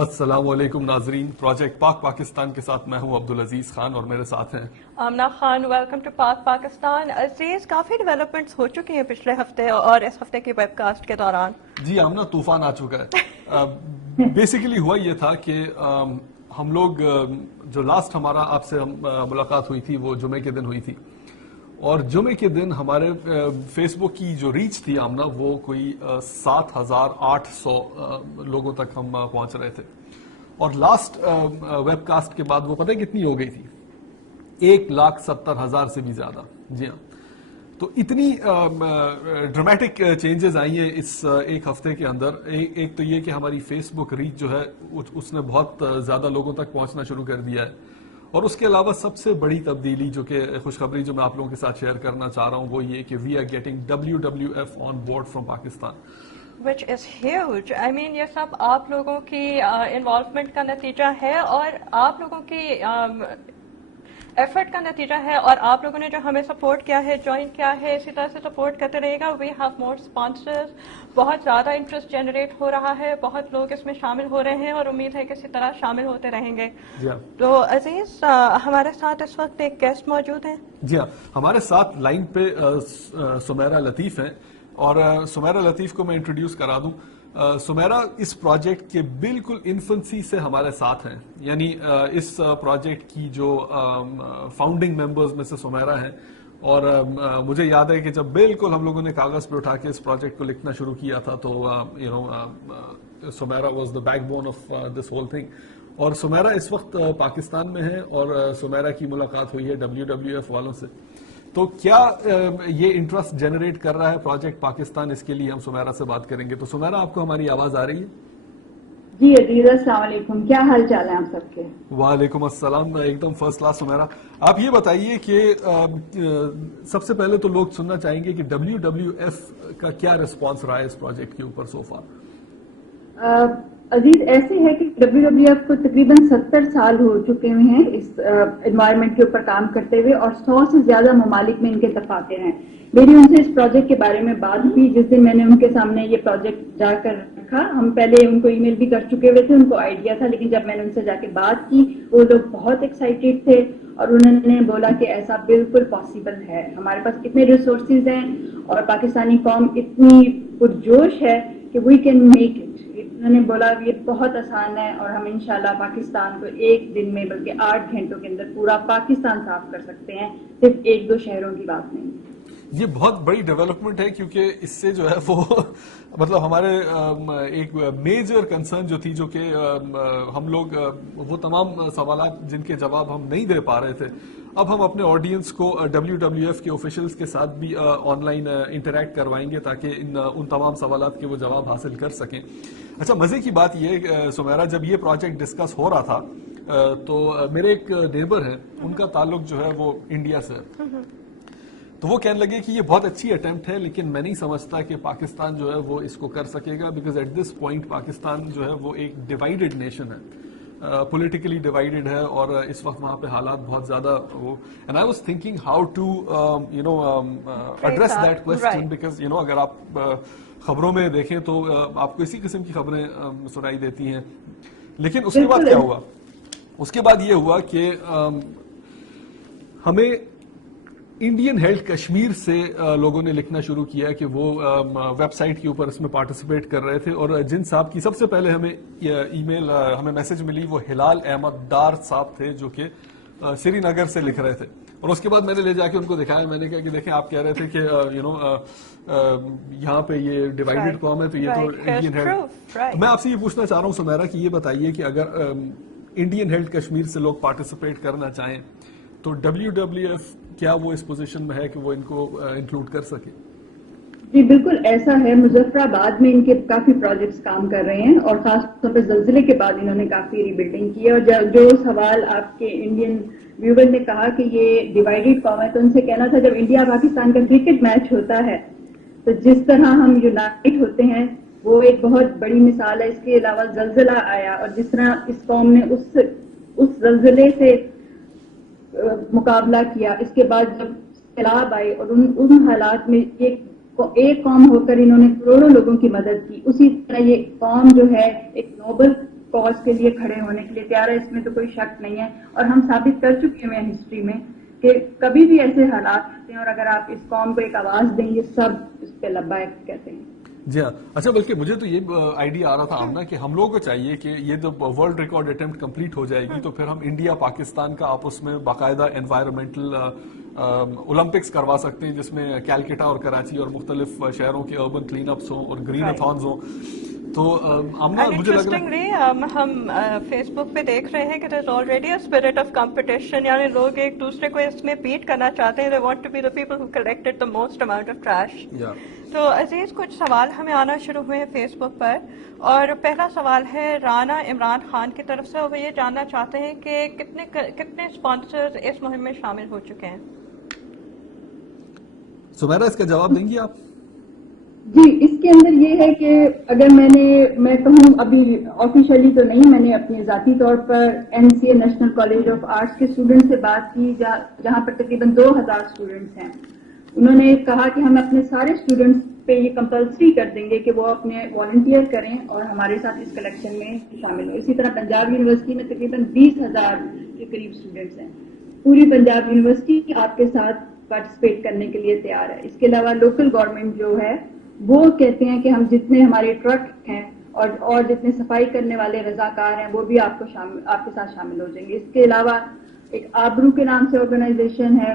السلام علیکم ناظرین، پروجیکٹ پاک پاکستان کے ساتھ میں ہوں عبدالعزیز خان اور میرے ساتھ ہیں آمنہ خان. ویلکم ٹو پاک پاکستان. عزیز، کافی ڈیولپمنٹس ہو چکی ہیں پچھلے ہفتے اور اس ہفتے کی ویب کاسٹ کے دوران. جی آمنہ، طوفان آ چکا ہے. بیسیکلی ہوا یہ تھا کہ ہم لوگ جو لاسٹ ہمارا آپ سے ملاقات ہوئی تھی وہ جمعے کے دن ہوئی تھی، اور جمعے کے دن ہمارے فیس بک کی جو ریچ تھی آمنہ وہ کوئی 7,800 لوگوں تک ہم پہنچ رہے تھے. اور لاسٹ ویب کاسٹ کے بعد وہ پتہ کتنی ہو گئی تھی؟ 1,70,000 سے بھی زیادہ. جی ہاں، تو اتنی ڈرامیٹک چینجز آئی ہیں اس ایک ہفتے کے اندر. ایک تو یہ کہ ہماری فیس بک ریچ جو ہے اس نے بہت زیادہ لوگوں تک پہنچنا شروع کر دیا ہے، اور اس کے علاوہ سب سے بڑی تبدیلی جو کہ خوشخبری جو میں آپ لوگوں کے ساتھ شیئر کرنا چاہ رہا ہوں وہ یہ کہ we are getting WWF on board from Pakistan. which is huge. I mean یہ سب آپ لوگوں کی انوالومنٹ کا نتیجہ ہے اور آپ لوگوں کی ایفرٹ کا نتیجہ ہے، اور آپ لوگوں نے جو ہمیں سپورٹ کیا ہے، جوائن کیا ہے، اسی طرح سے سپورٹ کرتے رہے گا. We have more sponsors. بہت زیادہ انٹرسٹ جنریٹ ہو رہا ہے، بہت لوگ اس میں شامل ہو رہے ہیں اور امید ہے کہ اسی طرح شامل ہوتے رہیں گے. تو عزیز، ہمارے ساتھ اس وقت ایک گیسٹ موجود ہیں. جی ہاں، ہمارے ساتھ لائن پہ سمیرہ لطیف ہیں، اور سمیرہ لطیف کو میں انٹروڈیوس کرا دوں. سمیرہ اس پروجیکٹ کے بالکل انفنسی سے ہمارے ساتھ ہیں، یعنی اس پروجیکٹ کی جو فاؤنڈنگ ممبرز میں سے سمیرہ ہیں. اور مجھے یاد ہے کہ جب بالکل ہم لوگوں نے کاغذ پہ اٹھا کے اس پروجیکٹ کو لکھنا شروع کیا تھا تو Sameera was the back bone of this whole thing. اور سمیرہ اس وقت پاکستان میں ہے، اور سمیرہ کی ملاقات ہوئی ہے WWF والوں سے. تو کیا یہ انٹرسٹ جنریٹ کر رہا ہے پروجیکٹ پاکستان، اس کے لیے ہم سمیرہ سے بات کریں گے. تو سمیرہ، آپ کو ہماری آواز آ رہی ہے؟ جی عزیز، السلام علیکم. کیا حال چال ہے آپ سب کے؟ وعلیکم السلام، ایک دم فرسٹ کلاس. سمیرہ، آپ یہ بتائیے کہ سب سے پہلے تو لوگ سننا چاہیں گے کہ WWF کا کیا ریسپانس رہا ہے اس پروجیکٹ کے اوپر سو فار. عزیز، ایسے ہے کہ WWF کو تقریباً 70 سال ہو چکے ہوئے ہیں اس انوائرمنٹ کے اوپر کام کرتے ہوئے، اور 100 سے زیادہ ممالک میں ان کے دفاتر ہیں. میری ان سے اس پروجیکٹ کے بارے میں بات ہوئی جس دن میں نے ان کے سامنے یہ پروجیکٹ جا کر رکھا. ہم پہلے ان کو ای میل بھی کر چکے ہوئے تھے، ان کو آئیڈیا تھا، لیکن جب میں نے ان سے جا کے بات کی وہ لوگ بہت ایکسائٹیڈ تھے، اور انہوں نے بولا کہ ایسا بالکل پاسبل ہے. ہمارے پاس اتنے ریسورسز ہیں اور پاکستانی قوم اتنی پرجوش ہے کہ وی کین میک اٹ. انہوں نے بولا یہ بہت آسان ہے، اور ہم انشاءاللہ پاکستان کو ایک دن میں بلکہ 8 گھنٹوں کے اندر پورا پاکستان صاف کر سکتے ہیں، صرف 1-2 شہروں کی بات نہیں. یہ بہت بڑی ڈیولپمنٹ ہے، کیونکہ اس سے جو ہے وہ مطلب ہمارے ایک میجر کنسرن جو تھی، جو کہ ہم لوگ وہ تمام سوالات جن کے جواب ہم نہیں دے پا رہے تھے، اب ہم اپنے آڈینس کو WWF کے آفیشلز کے ساتھ بھی آن لائن انٹریکٹ کروائیں گے تاکہ ان تمام سوالات کے وہ جواب حاصل کر سکیں. اچھا، مزے کی بات یہ سمیرہ، جب یہ پروجیکٹ ڈسکس ہو رہا تھا تو میرے ایک نیبر ہیں، ان کا تعلق جو ہے وہ انڈیا سے ہے. تو وہ کہنے لگے کہ یہ بہت اچھی اٹیمپٹ ہے، لیکن میں نہیں سمجھتا کہ پاکستان جو ہے وہ اس کو کر سکے گا، because at this point Pakistan جو ہے وہ ایک ڈیوائیڈڈ نیشن ہے، پولیٹیکلی ڈیوائیڈڈ ہے، اور اس وقت وہاں پہ حالات بہت زیادہ وہ. And I was thinking how to address that question, because اگر آپ خبروں میں دیکھیں تو آپ کو اسی قسم کی خبریں سنائی دیتی ہیں. لیکن اس کے بعد کیا ہوا؟ اس کے بعد یہ ہوا کہ ہمیں انڈین ہیلتھ کشمیر سے لوگوں نے لکھنا شروع کیا کہ وہ ویب سائٹ کے اوپر اس میں پارٹیسپیٹ کر رہے تھے، اور جن صاحب کی سب سے پہلے ہمیں میسج ملی وہ ہلال احمد ڈار صاحب تھے، جو کہ سری نگر سے لکھ رہے تھے. اور اس کے بعد میں نے لے جا کے ان کو دکھایا، میں نے کہا کہ دیکھیں آپ کہہ رہے تھے کہ یہاں پہ یہ ڈیوائیڈڈ قوم ہے، تو یہ تو انڈین ہیلتھ. میں آپ سے یہ پوچھنا چاہ رہا ہوں سمیرہ کہ یہ بتائیے کہ اگر انڈین ہیلتھ کشمیر سے لوگ پارٹیسپیٹ کرنا چاہیں تو WWF کیا وہ اس پوزیشن میں ہے کہ وہ ان کو انکلوڈ کر سکے؟ جی بالکل ایسا ہے. مظفر آباد میں ان کے کافی پروجیکٹس کام کر رہے ہیں، اور خاص طور پہ زلزلے کے بعد انہوں نے کافی ری بلڈنگ کی. اور جو سوال آپ کے انڈین ویور نے کہا کہ یہ ڈیوائیڈڈ قوم ہے، تو ان سے کہنا تھا جب انڈیا پاکستان کا کرکٹ میچ ہوتا ہے تو جس طرح ہم یونائٹ ہوتے ہیں وہ ایک بہت بڑی مثال ہے. اس کے علاوہ زلزلہ آیا، اور جس طرح اس قوم نے اس زلزلے سے مقابلہ کیا، اس کے بعد جب سیلاب آئے اور ان حالات میں ایک قوم ہو کر انہوں نے کروڑوں لوگوں کی مدد کی، اسی طرح یہ قوم جو ہے ایک نوبل کاز کے لیے کھڑے ہونے کے لیے تیار ہے، اس میں تو کوئی شک نہیں ہے. اور ہم ثابت کر چکے ہیں ہسٹری میں کہ کبھی بھی ایسے حالات آتے ہیں اور اگر آپ اس قوم کو ایک آواز دیں گے سب اس پہ لبیک کہتے ہیں. جی ہاں. اچھا بلکہ مجھے تو یہ آئیڈیا آ رہا تھا آمنہ کہ ہم لوگوں کو چاہیے کہ یہ جب ورلڈ ریکارڈ اٹمپٹ کمپلیٹ ہو جائے گی تو پھر ہم انڈیا پاکستان کا آپس میں باقاعدہ انوائرمنٹل اولمپکس کروا سکتے ہیں جس میں کیلکٹا اور کراچی اور مختلف شہروں کے اربن کلین اپس ہوں اور گرین اتھانز ہوں. تو آمنہ مجھے لگ رہا ہے ہم فیس بک پہ دیکھ رہے ہیں کہ there's already a spirit of competition، یعنی لوگ ایک دوسرے کو اس میں بیٹ کرنا چاہتے ہیں. they want to be the people who collected the most amount of trash. تو عزیز کچھ سوال ہمیں آنا شروع ہوئے ہیں فیس بک پر، اور پہلا سوال ہے رانا عمران خان کی طرف سے، اور وہ یہ جاننا چاہتے ہیں کہ کتنے اسپانسرز اس مہم میں شامل ہو چکے ہیں. سمیرا اس کا جواب دیں گی آپ؟ جی، اس کے اندر یہ ہے کہ اگر میں کہوں ابھی آفیشلی تو نہیں، میں نے اپنے ذاتی طور پر NCA national college of arts کے اسٹوڈنٹ سے بات کی جہاں پر تقریباً 2000 اسٹوڈنٹس ہیں. انہوں نے کہا کہ ہم اپنے سارے اسٹوڈنٹس پہ یہ کمپلسری کر دیں گے کہ وہ اپنے والنٹیئر کریں اور ہمارے ساتھ اس کلیکشن میں شامل ہوں. اسی طرح پنجاب یونیورسٹی میں تقریباً 20,000 کے قریب اسٹوڈنٹس ہیں. پوری پنجاب یونیورسٹی آپ کے ساتھ پارٹیسپیٹ کرنے کے لیے تیار ہے. اس کے علاوہ لوکل گورنمنٹ جو ہے وہ کہتے ہیں کہ ہم جتنے ہمارے ٹرک ہیں اور جتنے صفائی کرنے والے رضاکار ہیں وہ بھی آپ کے ساتھ شامل ہو جائیں گے. اس کے علاوہ ایک آبرو کے نام سے آرگنائزیشن ہے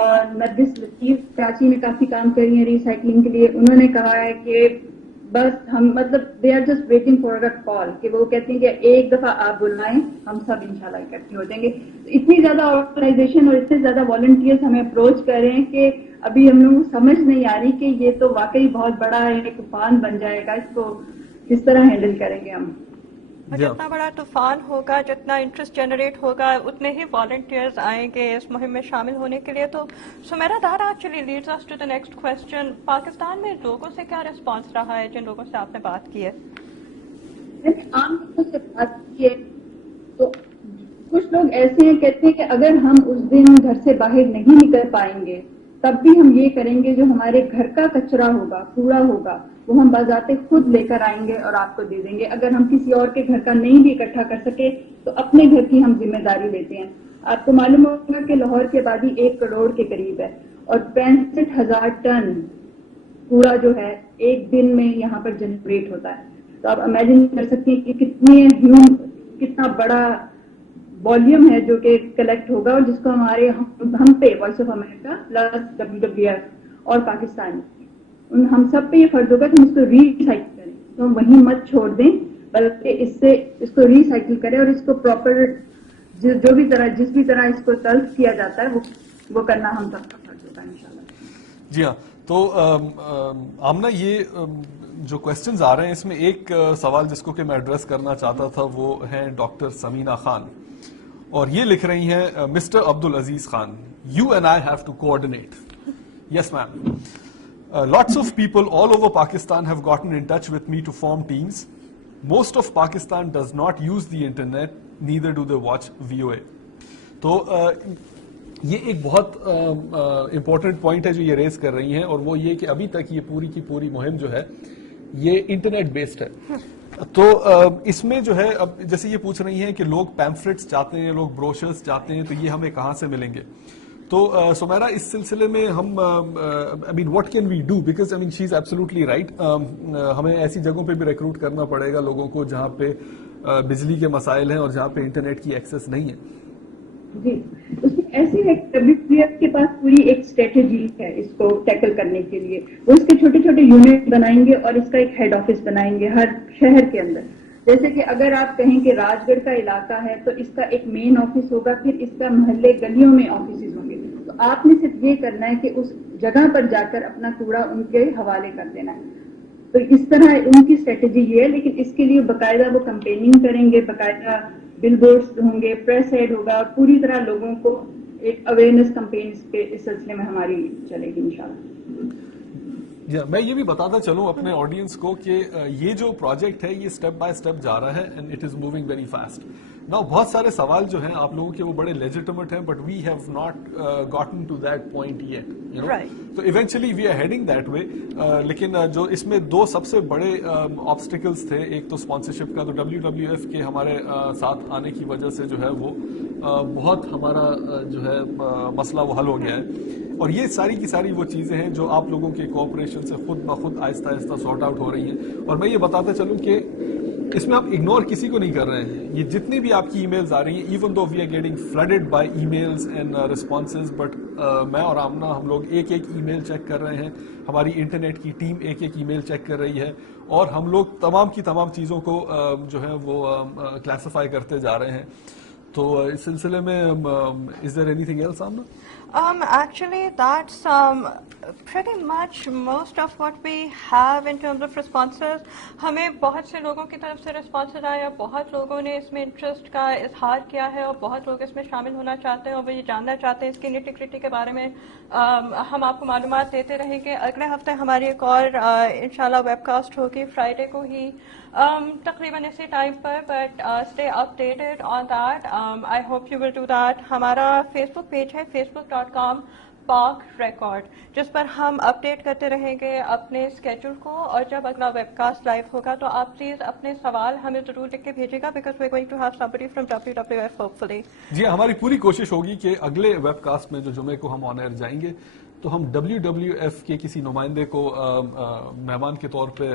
اور نرگس لطیف کراچی میں کافی کام کر رہی ہیں ریسائکلنگ کے لیے. انہوں نے کہا ہے کہ بس ہم they are just waiting for a call, کہ وہ کہتے ہیں کہ ایک دفعہ آپ بلائیں ہم سب انشاءاللہ اکٹھے ہو جائیں گے. اتنی زیادہ آرگنائزیشن اور اتنے زیادہ والنٹیئرز ہمیں اپروچ کر رہے ہیں کہ ابھی ہم لوگوں کو سمجھ نہیں آ رہی کہ یہ تو واقعی بہت بڑا ایک طوفان بن جائے گا. اس کو کس طرح ہینڈل کریں گے ہم؟ جتنا بڑا طوفان ہوگا، جتنا انٹرسٹ جنریٹ ہوگا، اتنے ہی والنٹیئرز آئیں گے اس مہم میں شامل ہونے کے لیے. تو Samira Dar actually leads us to the next question. Pakistan میں لوگوں سے کیا ریسپانس رہا ہے جن لوگوں سے آپ نے بات کی ہے؟ عام لوگوں سے بات کی ہے تو کچھ لوگ ایسے ہیں کہتے ہیں کہ اگر ہم اس دن گھر سے باہر نہیں نکل پائیں گے تب بھی ہم یہ کریں گے، جو ہمارے گھر کا کچرا ہوگا، کوڑا ہوگا، وہ ہم بذات خود لے کر آئیں گے اور آپ کو دے دیں گے. اگر ہم کسی اور کے گھر کا نہیں بھی اکٹھا کر سکے تو اپنے گھر کی ہم ذمہ داری لیتے ہیں. آپ کو معلوم ہوگا کہ لاہور کی آبادی 1 کروڑ کے قریب ہے اور 65,000 ٹن کوڑا جو ہے ایک دن میں یہاں پر جنریٹ ہوتا ہے. تو آپ امیجن کر سکتے ہیں کہ کتنا بڑا والیوم ہے جو کہ کلیکٹ ہوگا اور جس کو ہم پہ Voice of America plus WWF اور پاکستان ہم سب پہ یہ فرض ہوگا کہ ہم اس کو ری سائیکل کریں. تو ہم وہیں مت چھوڑ دیں بلکہ اس کو ری سائیکل کریں اور اس کو پراپر جس بھی طرح اس کو تلف کیا جاتا ہے وہ کرنا ہم سب کا فرض ہوگا انشاءاللہ. جی ہاں. تو آمنہ یہ جو کوسچنز آ رہے ہیں اس میں ایک سوال جس کو کہ میں ایڈریس کرنا چاہتا تھا وہ ہے ڈاکٹر سمینہ خان، اور یہ لکھ رہی ہیں mister Abdulaziz Khan, you and I have to coordinate. Yes ma'am. Lots of people all over Pakistan have gotten in touch with me to form teams. Most of Pakistan does not use the internet, neither do they watch VOA. تو یہ ایک بہت important point ہے جو یہ raise کر رہی ہیں، اور وہ یہ کہ ابھی تک یہ پوری کی پوری مہم جو ہے یہ انٹرنیٹ بیسڈ ہے. تو اس میں جو ہے اب جیسے یہ پوچھ رہی ہیں کہ لوگ پیمفلٹس چاہتے ہیں، لوگ بروشرز چاہتے ہیں، تو یہ ہمیں کہاں سے ملیں گے؟ تو سمیرا اس سلسلے میں ہم what can we do, because she is absolutely right. ہمیں ایسی جگہوں پہ بھی ریکروٹ کرنا پڑے گا لوگوں کو جہاں پہ بجلی کے مسائل ہیں اور جہاں پہ انٹرنیٹ کی ایکسیس نہیں ہے. جی، اس میں ایسی ہے کہ WWF کے پاس پوری ایک اسٹریٹجی ہے اس کو ٹیکل کرنے کے لیے. وہ اس کے چھوٹے چھوٹے یونٹ بنائیں گے اور اس کا ایک ہیڈ آفس بنائیں گے ہر شہر کے اندر. جیسے کہ اگر آپ کہیں کہ راج گڑھ کا علاقہ ہے تو اس کا ایک مین آفس ہوگا، پھر اس کا محلے گلیوں میں آفیسز ہوں گے. تو آپ نے صرف یہ کرنا ہے کہ اس جگہ پر جا کر اپنا کوڑا ان کے حوالے کر دینا ہے. تو اس طرح ان کی اسٹریٹجی یہ ہے، لیکن اس کے لیے باقاعدہ وہ کمپیننگ کریں گے، باقاعدہ بل بورڈز ہوں گے، پریس ایڈ ہوگا، اور پوری طرح لوگوں کو ایک اویئرنیس کمپینز کے اس سلسلے میں ہماری چلے گی انشاءاللہ. جی میں یہ بھی بتاتا چلوں اپنے آڈینس کو کہ یہ جو پروجیکٹ ہے یہ سٹیپ بائی سٹیپ جا رہا ہے and it is moving very fast. نا بہت سارے سوال جو ہیں آپ لوگوں کے وہ بڑے لیجیٹمیٹ ہیں, but we have not gotten to that point yet, you know. Right. تو eventually we are heading that way. لیکن جو اس میں دو سب سے بڑے آبسٹیکلس تھے, ایک تو اسپانسرشپ کا, تو WWF کے ہمارے ساتھ آنے کی وجہ سے جو ہے وہ بہت ہمارا جو ہے مسئلہ وہ حل ہو گیا ہے. اور یہ ساری کی ساری وہ چیزیں ہیں جو آپ لوگوں کے کوآپریشن سے خود بخود آہستہ آہستہ سارٹ آؤٹ ہو رہی ہیں. اور میں یہ بتاتا چلوں کہ اس میں آپ اگنور کسی کو نہیں کر رہے ہیں. یہ جتنی بھی آپ کی ای میلز آ رہی ہیں, even though we are getting flooded by emails and responses, but میں اور آمنہ ہم لوگ ایک ایک ای میل چیک کر رہے ہیں, ہماری انٹرنیٹ کی ٹیم ایک ایک ای میل چیک کر رہی ہے, اور ہم لوگ تمام کی تمام چیزوں کو جو ہے وہ کلاسیفائی کرتے جا رہے ہیں. تو اس سلسلے میں از there any thing else Amna? Actually, that's pretty much most of what we have in terms of responses. ہمیں بہت سے لوگوں کی طرف سے responses آئے, بہت لوگوں نے اس میں انٹرسٹ کا اظہار کیا ہے, اور بہت لوگ اس میں شامل ہونا چاہتے ہیں, اور وہ یہ جاننا چاہتے ہیں اس کی نیٹی گریٹی کے بارے میں. ہم آپ کو معلومات دیتے رہیں گے. اگلے ہفتے ہماری ایک اور انشاءاللہ ویب کاسٹ ہوگی, فرائیڈے کو ہی, تقریباً اسی time per, but stay up dated on that. I hope you will do that. ہمارا فیس بک پیج ہے facebook.com پاک ریکارڈ, جس پر ہم اپڈیٹ کرتے رہیں گے اپنے اسکیجول کو, اور جب اگلا ویب کاسٹ لائیو ہوگا تو آپ پلیز اپنے سوال ہمیں ضرور لکھ کے بھیجیے گا, because we are going to have somebody from WWF hopefully. جی, ہماری پوری کوشش ہوگی کہ اگلے ویب کاسٹ میں جو جمعے کو ہم آن ایئر جائیں گے تو ہم WWF کے کسی نمائندے کو مہمان کے طور پہ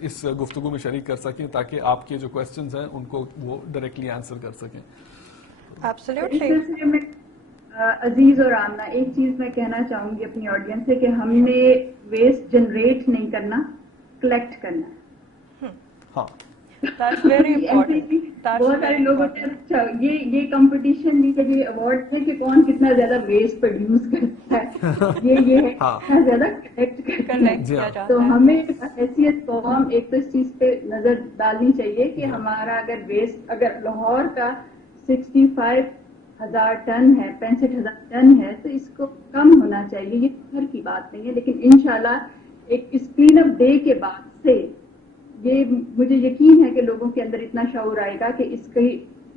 اس گفتگو میں شریک کر سکیں, تاکہ آپ کے جو کویسچنز ہیں ان کو وہ ڈائریکٹلی آنسر کر سکیں. Absolutely. اس سلسلے میں عزیز اور آمنہ, ایک چیز میں کہنا چاہوں گی اپنی آڈینس سے, کہ ہم نے ویسٹ جنریٹ نہیں کرنا, کلیکٹ کرنا ہے. ہاں, That's very important. That's بہت سارے very لوگوں important. نے اچھا یہ کمپٹیشن نہیں کہ یہ ایوارڈ ہے کہ کون کتنا زیادہ ویسٹ پروڈیوس کرتا ہے, یہ ہے کتنا زیادہ کلیکٹ کرتا ہے. Connect جی کیا ہاں. جاتا تو ہے. ہمیں حیثیت قوم ایک تو اس چیز پہ نظر ڈالنی چاہیے کہ ہمارا اگر ویسٹ, اگر لاہور کا 65,000 ٹن ہے, 65,000 ٹن ہے, تو اس کو کم ہونا چاہیے. یہ گھر کی بات نہیں ہے, لیکن انشاءاللہ ایک اس کلین اپ ڈے کے بعد سے یہ مجھے یقین ہے کہ لوگوں کے اندر اتنا شعور آئے گا کہ اس کی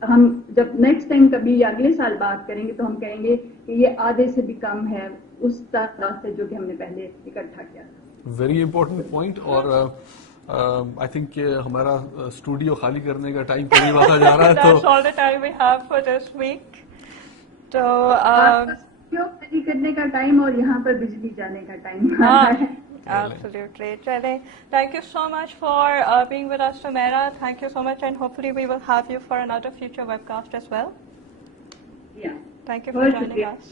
ہم جب نیکسٹ ٹائم کبھی یا اگلے سال بات کریں گے تو ہم کہیں گے کہ یہ آدھے سے بھی کم ہے اس تعداد سے جو کہ ہم نے پہلے اکٹھا کیا تھا. Very important point. اور آئی تھنک کہ ہمارا اسٹوڈیو خالی کرنے کا ٹائم قریب آتا جا رہا ہے, That's تو all the time we have for this week. تو خالی کرنے کا ٹائم اور یہاں پر بجلی جانے کا ٹائم آ رہا ہے. absolutely. چلیں, thank you so much for being with us, Sumaira. Thank you so much, and hopefully we will have you for another future webcast as well. Yeah. Thank you for بہت joining شکریہ. us.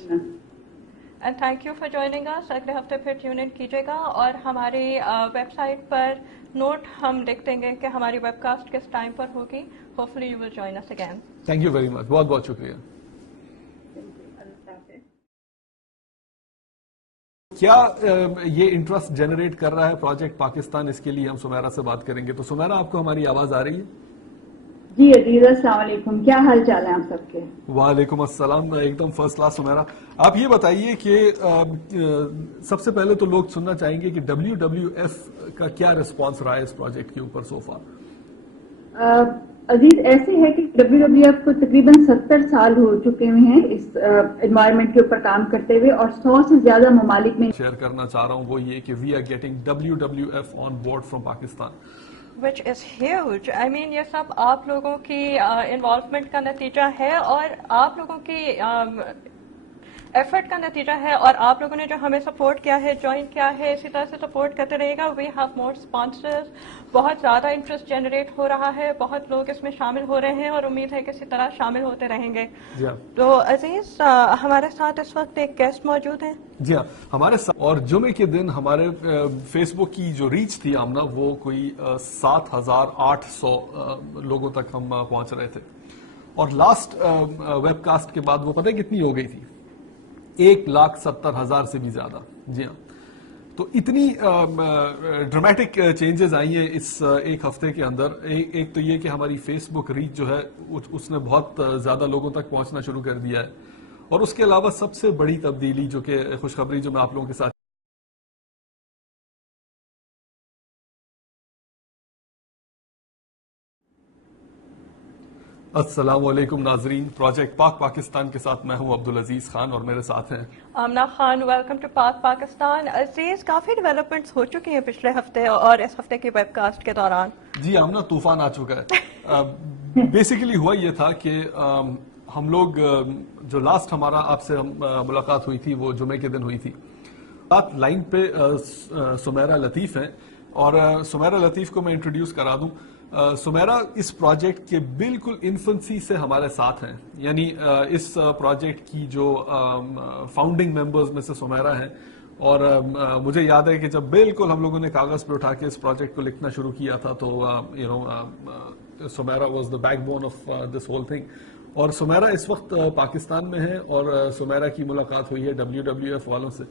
And thank you for joining us. اگلے ہفتے پھر tune in کیجیے گا, اور ہماری web site پر note ہم لکھ دیں گے کہ ہماری ویب کاسٹ کس ٹائم پر ہوگی. Hopefully you will join us again. Thank you very much, بہت بہت شکریہ. کیا یہ انٹرسٹ جنریٹ کر رہا ہے پروجیکٹ پاکستان, اس کے لیے ہم سمیرا سے بات کریں گے. تو سمیرا, آپ کو ہماری آواز آ رہی ہے؟ جی عزیز, السلام علیکم, کیا حال چال ہے آپ سب کے؟ وعلیکم السلام, ایک دم فرسٹ کلاس. سمیرا, آپ یہ بتائیے کہ سب سے پہلے تو لوگ سننا چاہیں گے کہ WWF کا کیا ریسپانس رہا ہے اس پروجیکٹ کے اوپر سو فار؟ عزیز, ایسے ہے کہ WWF کو تقریباً 70 سال ہو چکے ہوئے ہیں اس انوائرمنٹ کے اوپر کام کرتے ہوئے, اور 100 سے زیادہ ممالک میں شیئر کرنا چاہ رہا ہوں وہ یہ کہ we are getting WWF on board from Pakistan. Which is huge. I mean, یہ سب آپ لوگوں کی انوالومنٹ کا نتیجہ ہے, اور آپ لوگوں کی ایفرٹ کا نتیجہ ہے, اور آپ لوگوں نے جو ہمیں سپورٹ کیا ہے, جوائن کیا ہے, اسی طرح سے سپورٹ کرتے رہے گا. We have more sponsors. بہت زیادہ انٹرسٹ جنریٹ ہو رہا ہے, بہت لوگ اس میں شامل ہو رہے ہیں, اور امید ہے کہ اسی طرح شامل ہوتے رہیں گے. تو عزیز, ہمارے ساتھ اس وقت ایک گیسٹ موجود ہیں. جی ہاں, ہمارے ساتھ, اور جمعے کے دن ہمارے فیس بک کی جو ریچ تھی آمنہ, وہ کوئی 7,800 لوگوں تک ہم پہنچ رہے تھے. اور لاسٹ ویب کاسٹ کے بعد وہ پتہ ہے کتنی ہو گئی تھی؟ 1,70,000 سے بھی زیادہ. جی ہاں, تو اتنی ڈرامیٹک چینجز آئی ہیں اس ایک ہفتے کے اندر. ایک تو یہ کہ ہماری فیس بک ریچ جو ہے اس نے بہت زیادہ لوگوں تک پہنچنا شروع کر دیا ہے, اور اس کے علاوہ سب سے بڑی تبدیلی جو کہ خوشخبری جو میں آپ لوگوں کے ساتھ السلام علیکم ناظرین، پروجیکٹ پاک پاکستان کے ساتھ میں ہوں عبدالعزیز خان اور میرے ساتھ ہیں آمنہ خان. ویلکم ٹو پاک پاکستان. عزیز، کافی ڈیولپمنٹس ہو چکی ہیں پچھلے ہفتے اور اس ہفتے کی ویب کاسٹ کے دوران. جی آمنہ، طوفان آ چکا ہے. بیسیکلی ہوا یہ تھا کہ ہم لوگ جو لاسٹ ہمارا آپ سے ملاقات ہوئی تھی وہ جمعے کے دن ہوئی تھی. بات لائن پہ سمیرہ لطیف ہیں اور سمیرہ لطیف کو میں انٹروڈیوس کرا دوں. سمیرہ اس پروجیکٹ کے بالکل انفنسی سے ہمارے ساتھ ہیں، یعنی اس پروجیکٹ کی جو فاؤنڈنگ ممبرز میں سے سمیرہ ہیں. اور مجھے یاد ہے کہ جب بالکل ہم لوگوں نے کاغذ پہ اٹھا کے اس پروجیکٹ کو لکھنا شروع کیا تھا تو Sameera was the back bone of this whole thing. اور سمیرہ اس وقت پاکستان میں ہے اور سمیرہ کی ملاقات ہوئی ہے WWF والوں سے.